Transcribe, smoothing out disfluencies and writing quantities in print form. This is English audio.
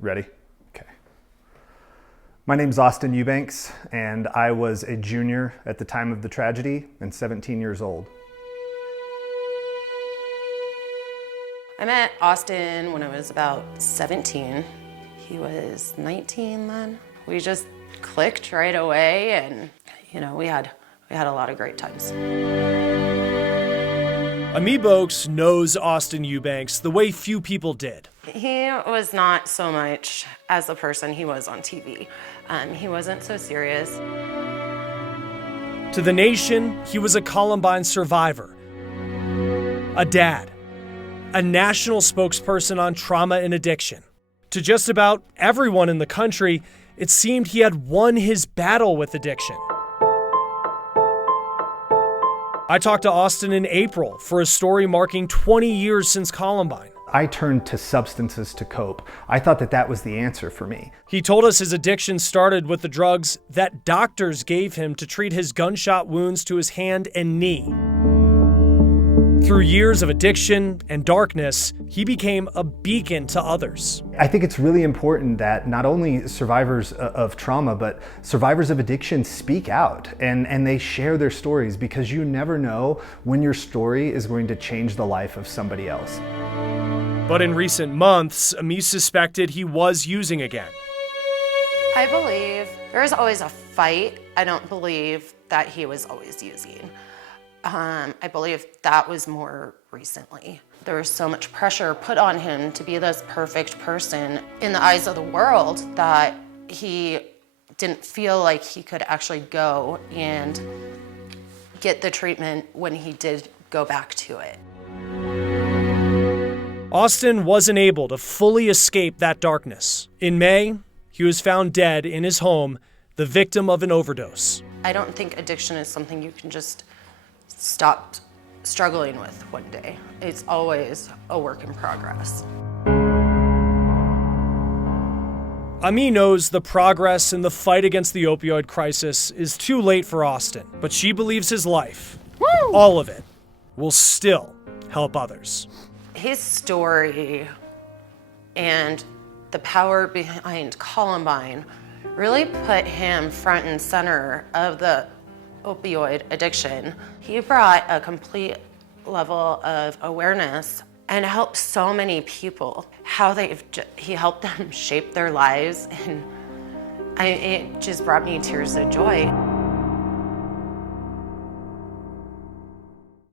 Ready? Okay. My name's Austin Eubanks, and I was a junior at the time of the tragedy and 17 years old. I met Austin when I was about 17. He was 19 then. We just clicked right away, and we had a lot of great times. Eubanks knows Austin Eubanks the way few people did. He was not so much as a person he was on TV. He wasn't so serious. To the nation, he was a Columbine survivor, a dad, a national spokesperson on trauma and addiction. To just about everyone in the country, it seemed he had won his battle with addiction. I talked to Austin in April for a story marking 20 years since Columbine. I turned to substances to cope. I thought that was the answer for me. He told us his addiction started with the drugs that doctors gave him to treat his gunshot wounds to his hand and knee. Through years of addiction and darkness, he became a beacon to others. I think it's really important that not only survivors of trauma, but survivors of addiction speak out and they share their stories, because you never know when your story is going to change the life of somebody else. But in recent months, Ami suspected he was using again. I believe there was always a fight. I don't believe that he was always using. I believe that was more recently. There was so much pressure put on him to be this perfect person in the eyes of the world that he didn't feel like he could actually go and get the treatment when he did go back to it. Austin wasn't able to fully escape that darkness. In May, he was found dead in his home, the victim of an overdose. I don't think addiction is something you can just stop struggling with one day. It's always a work in progress. Ami knows the progress in the fight against the opioid crisis is too late for Austin, but she believes his life, all of it, will still help others. His story and the power behind Columbine really put him front and center of the opioid addiction. He brought a complete level of awareness and helped so many people, he helped them shape their lives, and it just brought me tears of joy.